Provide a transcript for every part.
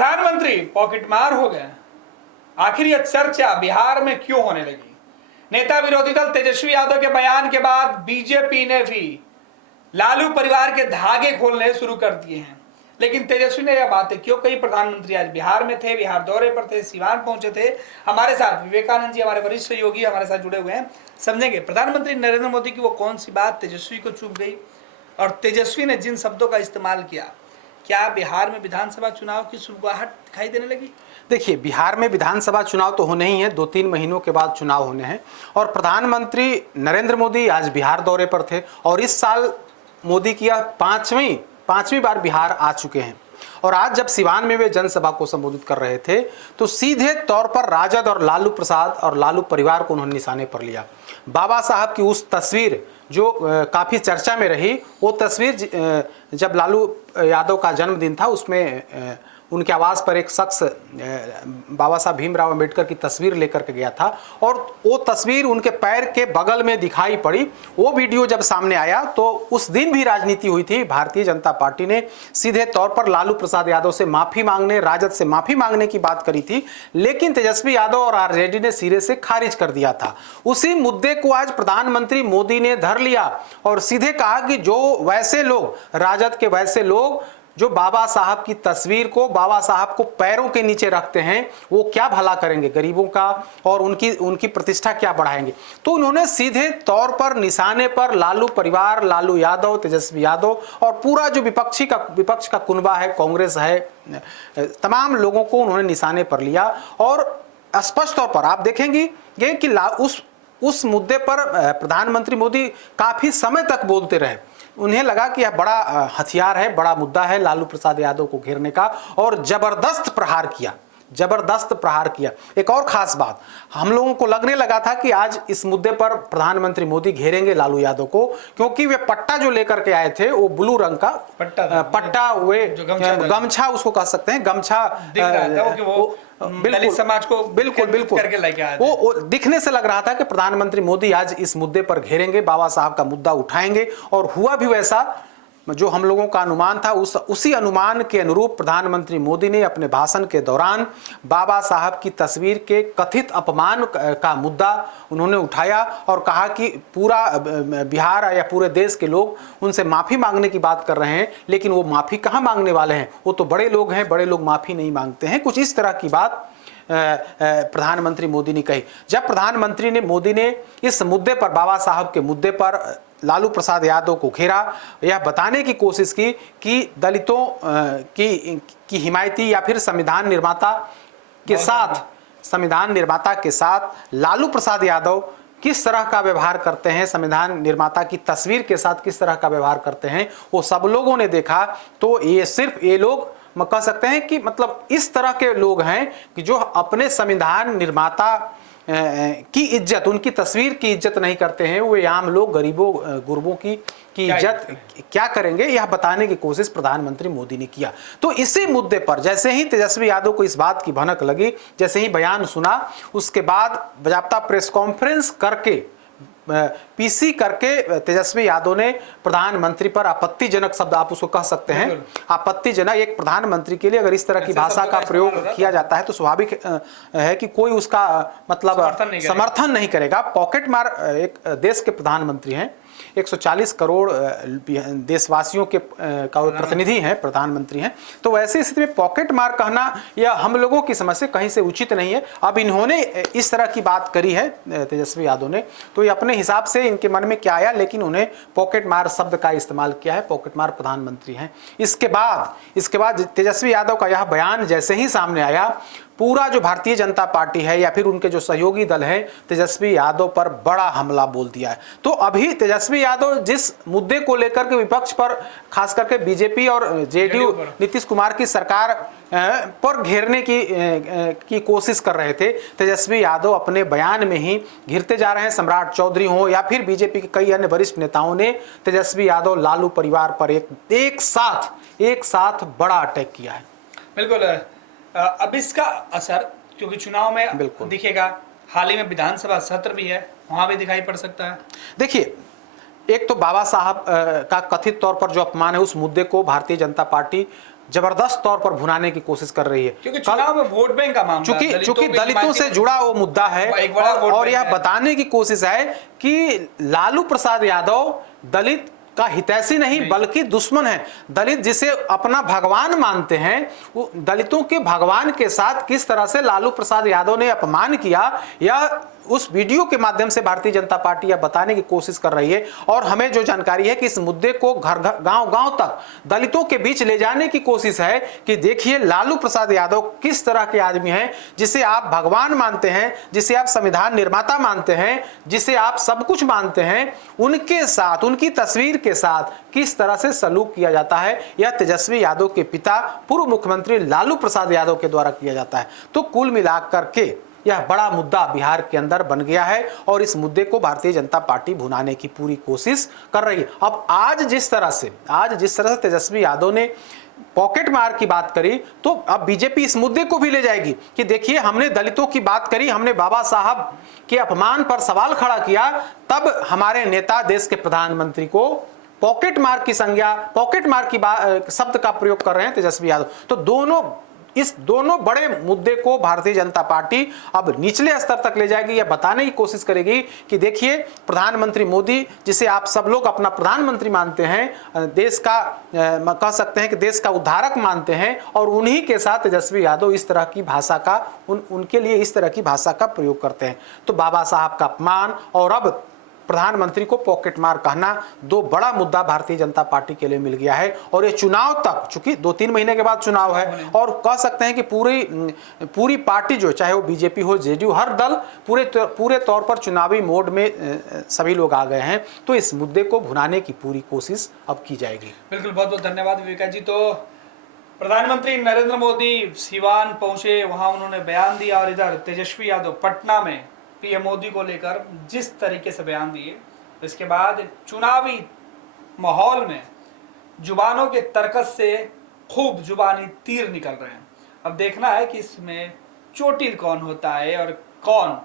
प्रधानमंत्री पॉकेटमार हो गए। आखिर यह चर्चा बिहार में क्यों होने लगी? नेता विरोधी दल तेजस्वी यादव के बयान के बाद बीजेपी ने भी लालू परिवार के धागे खोलने शुरू कर दिए हैं। लेकिन तेजस्वी ने यह बातें क्यों कही? प्रधानमंत्री आज बिहार में थे, बिहार दौरे पर थे, सिवान पहुंचे थे। हमारे साथ विवेकानंद जी, हमारे वरिष्ठ सहयोगी हमारे साथ जुड़े हुए हैं, समझेंगे प्रधानमंत्री नरेंद्र मोदी की वो कौन सी बात तेजस्वी को चुभ गई और तेजस्वी ने जिन शब्दों का इस्तेमाल किया, क्या बिहार में विधानसभा चुनाव की शुरुआत दिखाई देने लगी? देखिए, बिहार में विधानसभा चुनाव तो होने ही है, 2-3 महीनों के बाद चुनाव होने हैं और प्रधानमंत्री नरेंद्र मोदी आज बिहार दौरे पर थे और इस साल मोदी की यह पांचवी बार बिहार आ चुके हैं। और आज जब सिवान में वे जनसभा को संबोधित कर रहे थे तो सीधे तौर पर राजद और लालू प्रसाद और लालू परिवार को उन्होंने निशाने पर लिया। बाबा साहब की उस तस्वीर जो काफ़ी चर्चा में रही, वो तस्वीर जब लालू यादव का जन्मदिन था उसमें उनके आवास पर एक शख्स बाबा साहब भीमराव अंबेडकर की तस्वीर लेकर के गया था और वो तस्वीर उनके पैर के बगल में दिखाई पड़ी। वो वीडियो जब सामने आया तो उस दिन भी राजनीति हुई थी। भारतीय जनता पार्टी ने सीधे तौर पर लालू प्रसाद यादव से माफ़ी मांगने, राजद से माफ़ी मांगने की बात करी थी, लेकिन तेजस्वी यादव और आरजेडी ने सिरे से खारिज कर दिया था। उसी मुद्दे को आज प्रधानमंत्री मोदी ने धर लिया और सीधे कहा कि जो वैसे लोग, राजद के वैसे लोग जो बाबा साहब की तस्वीर को, बाबा साहब को पैरों के नीचे रखते हैं, वो क्या भला करेंगे गरीबों का और उनकी प्रतिष्ठा क्या बढ़ाएंगे। तो उन्होंने सीधे तौर पर निशाने पर लालू परिवार, लालू यादव, तेजस्वी यादव और पूरा जो विपक्ष का कुनबा है, कांग्रेस है, तमाम लोगों को उन्होंने निशाने पर लिया। और स्पष्ट तौर पर आप देखेंगे कि उस मुद्दे पर प्रधानमंत्री मोदी काफी समय तक बोलते रहे। उन्हें लगा कि यह बड़ा हथियार है, बड़ा मुद्दा है लालू प्रसाद यादव को घेरने का, और जबरदस्त प्रहार किया। एक और खास बात, हम लोगों को लगने लगा था कि आज इस मुद्दे पर प्रधानमंत्री मोदी घेरेंगे लालू यादव को, क्योंकि वे पट्टा जो लेकर के आए थे वो ब्लू रंग का पट्टा वे गमछा उसको कह सकते हैं, गमछा दिख रहा था कि वो दलित समाज को बिल्कुल करके लेके आए थे। वो दिखने से लग रहा था कि प्रधानमंत्री मोदी आज इस मुद्दे पर घेरेंगे, बाबा साहब का मुद्दा उठाएंगे, और हुआ भी वैसा जो हम लोगों का अनुमान था। उसी अनुमान के अनुरूप प्रधानमंत्री मोदी ने अपने भाषण के दौरान बाबा साहब की तस्वीर के कथित अपमान का मुद्दा उन्होंने उठाया और कहा कि पूरा बिहार या पूरे देश के लोग उनसे माफ़ी मांगने की बात कर रहे हैं, लेकिन वो माफ़ी कहाँ मांगने वाले हैं, वो तो बड़े लोग हैं, बड़े लोग माफ़ी नहीं मांगते हैं। कुछ इस तरह की बात प्रधानमंत्री मोदी ने कही। जब प्रधानमंत्री मोदी ने इस मुद्दे पर, बाबा साहब के मुद्दे पर लालू प्रसाद यादव को घेरा, यह बताने की कोशिश की कि दलितों की हिमायती या फिर संविधान निर्माता के साथ लालू प्रसाद यादव किस तरह का व्यवहार करते हैं, संविधान निर्माता की तस्वीर के साथ किस तरह का व्यवहार करते हैं, वो सब लोगों ने देखा। तो ये लोग कह सकते हैं कि मतलब इस तरह के लोग हैं कि जो अपने संविधान निर्माता की इज्जत, उनकी तस्वीर की इज्जत नहीं करते हैं। वो आम लोग, गरीबों गुरबों की इज्जत क्या करेंगे, यह बताने की कोशिश प्रधानमंत्री मोदी ने किया। तो इसी मुद्दे पर जैसे ही तेजस्वी यादव को इस बात की भनक लगी, जैसे ही बयान सुना, उसके बाद बाकायदा प्रेस कॉन्फ्रेंस करके पीसी करके तेजस्वी यादव ने प्रधानमंत्री पर आपत्तिजनक शब्द, आप उसको कह सकते हैं आपत्तिजनक, एक प्रधानमंत्री के लिए अगर इस तरह की भाषा का प्रयोग किया जाता है तो स्वाभाविक है कि कोई उसका मतलब समर्थन नहीं करेगा। पॉकेट मार, एक देश के प्रधानमंत्री हैं, 140 करोड़ देशवासियों के का प्रतिनिधि हैं, प्रधानमंत्री हैं, तो वैसी स्थिति में पॉकेट मार कहना यह हम लोगों की समझ से कहीं से उचित नहीं है। अब इन्होंने इस तरह की बात करी है तेजस्वी यादव ने, तो ये अपने हिसाब से इनके मन में क्या आया, लेकिन उन्हें पॉकेट मार शब्द का इस्तेमाल किया है। पॉकेट मार प्रधानमंत्री हैं। इसके बाद तेजस्वी यादव का यह बयान जैसे ही सामने आया, पूरा जो भारतीय जनता पार्टी है या फिर उनके जो सहयोगी दल है, तेजस्वी यादव पर बड़ा हमला बोल दिया है। तो अभी तेजस्वी यादव जिस मुद्दे को लेकर के विपक्ष पर, खास करके बीजेपी और जेडीयू नीतीश कुमार की सरकार पर घेरने की कोशिश कर रहे थे, तेजस्वी यादव अपने बयान में ही घिरते जा रहे हैं। सम्राट चौधरी हो या फिर बीजेपी के कई अन्य वरिष्ठ नेताओं ने तेजस्वी यादव, लालू परिवार पर एक साथ बड़ा अटैक किया है। बिल्कुल। अब इसका असर क्योंकि चुनाव में दिखेगा, हाल ही में विधानसभा सत्र भी है, वहां भी दिखाई पड़ सकता है। देखिए, एक तो बाबा साहब का कथित तौर पर जो अपमान है, उस मुद्दे को भारतीय जनता पार्टी जबरदस्त तौर पर भुनाने की कोशिश कर रही है, क्योंकि चुनाव में वोट बैंक का मामला, चूंकि दलितों से जुड़ा वो मुद्दा है। एक बड़ा और यह बताने की कोशिश है कि लालू प्रसाद यादव दलित का हितैषी नहीं बल्कि दुश्मन है। दलित जिसे अपना भगवान मानते हैं, वो दलितों के भगवान के साथ किस तरह से लालू प्रसाद यादव ने अपमान किया, या उस वीडियो के माध्यम से भारतीय जनता पार्टी यह बताने की कोशिश कर रही है। और हमें जो जानकारी है कि इस मुद्दे को घर गांव गांव तक दलितों के बीच ले जाने की कोशिश है कि देखिए लालू प्रसाद यादव किस तरह के आदमी हैं, जिसे आप भगवान मानते हैं, जिसे आप संविधान निर्माता मानते हैं, जिसे आप सब कुछ मानते हैं, उनके साथ, उनकी तस्वीर के साथ किस तरह से सलूक किया जाता है, यह तेजस्वी यादव के पिता पूर्व मुख्यमंत्री लालू प्रसाद यादव के द्वारा किया जाता है। तो कुल मिलाकर के यह बड़ा मुद्दा बिहार के अंदर बन गया है और इस मुद्दे को भारतीय जनता पार्टी भुनाने की पूरी कोशिश कर रही है। अब आज जिस तरह से तेजस्वी यादव ने पॉकेट मार की बात करी, तो अब बीजेपी इस मुद्दे को भी ले जाएगी कि देखिए हमने दलितों की बात करी, हमने बाबा साहब के अपमान पर सवाल खड़ा किया, तब हमारे नेता देश के प्रधानमंत्री को पॉकेट मार की संज्ञा, पॉकेट मार की शब्द का प्रयोग कर रहे हैं तेजस्वी यादव। तो इस दोनों बड़े मुद्दे को भारतीय जनता पार्टी अब निचले स्तर तक ले जाएगी। यह बताने की कोशिश करेगी कि देखिए प्रधानमंत्री मोदी, जिसे आप सब लोग अपना प्रधानमंत्री मानते हैं, देश का कह सकते हैं कि देश का उद्धारक मानते हैं, और उन्हीं के साथ तेजस्वी यादव इस तरह की भाषा का उनके लिए इस तरह की भाषा का प्रयोग करते हैं। तो बाबा साहब का अपमान और अब प्रधानमंत्री को पॉकेट मार कहना, दो बड़ा मुद्दा भारतीय जनता पार्टी के लिए मिल गया है। और ये चुनाव तक, चूंकि 2-3 महीने के बाद चुनाव है, और कह सकते हैं कि पूरी पार्टी जो, चाहे वो बीजेपी हो, जेडीयू, हर दल पूरे तौर पर चुनावी मोड में सभी लोग आ गए हैं। तो इस मुद्दे को भुनाने की पूरी कोशिश अब की जाएगी। बिल्कुल, बहुत बहुत धन्यवाद विवेका जी। तो प्रधानमंत्री नरेंद्र मोदी सीवान पहुंचे, वहां उन्होंने बयान दिया, और इधर तेजस्वी यादव पटना में पीएम मोदी को लेकर जिस तरीके से बयान दिए, इसके बाद चुनावी माहौल में जुबानों के तर्कस से खूब जुबानी तीर निकल रहे हैं। अब देखना है कि इसमें चोटिल कौन होता है और कौन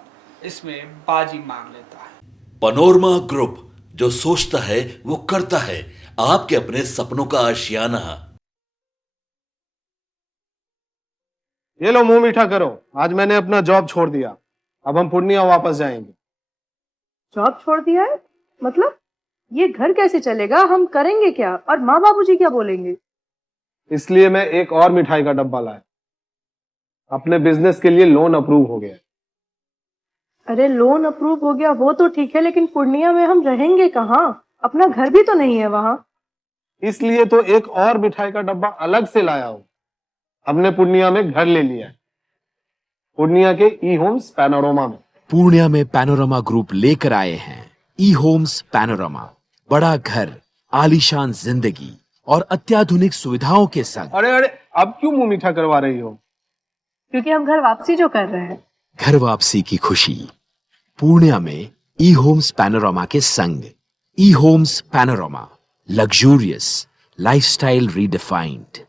इसमें बाजी मार लेता है। पैनोरमा ग्रुप, जो सोचता है वो करता है, आपके अपने सपनों का आशियाना। ये लो मुंह मीठा करो, आज मैंने अपना जॉब छोड़ दिया, अब हम पूर्णिया वापस जाएंगे। जॉब छोड़ दिया है? मतलब ये घर कैसे चलेगा? हम करेंगे क्या? और माँ बाबूजी क्या बोलेंगे? इसलिए मैं एक और मिठाई का डब्बा लाया, अपने बिजनेस के लिए लोन अप्रूव हो गया। अरे लोन अप्रूव हो गया वो तो ठीक है, लेकिन पूर्णिया में हम रहेंगे कहाँ? अपना घर भी तो नहीं है वहां। इसलिए तो एक और मिठाई का डब्बा अलग से लाया हूं। हमने पूर्णिया में घर ले लिया है, पूर्णिया के ई होम्स पैनोरमा में। पूर्णिया में पैनोरमा ग्रुप लेकर आए हैं ई होम्स पैनोरमा, बड़ा घर, आलीशान जिंदगी और अत्याधुनिक सुविधाओं के संग। अरे अब क्यों मुंह मीठा करवा रही हो? क्योंकि हम घर वापसी जो कर रहे हैं। घर वापसी की खुशी पूर्णिया में ई होम्स पैनोरमा के संग। E Homes Panorama, luxurious lifestyle redefined.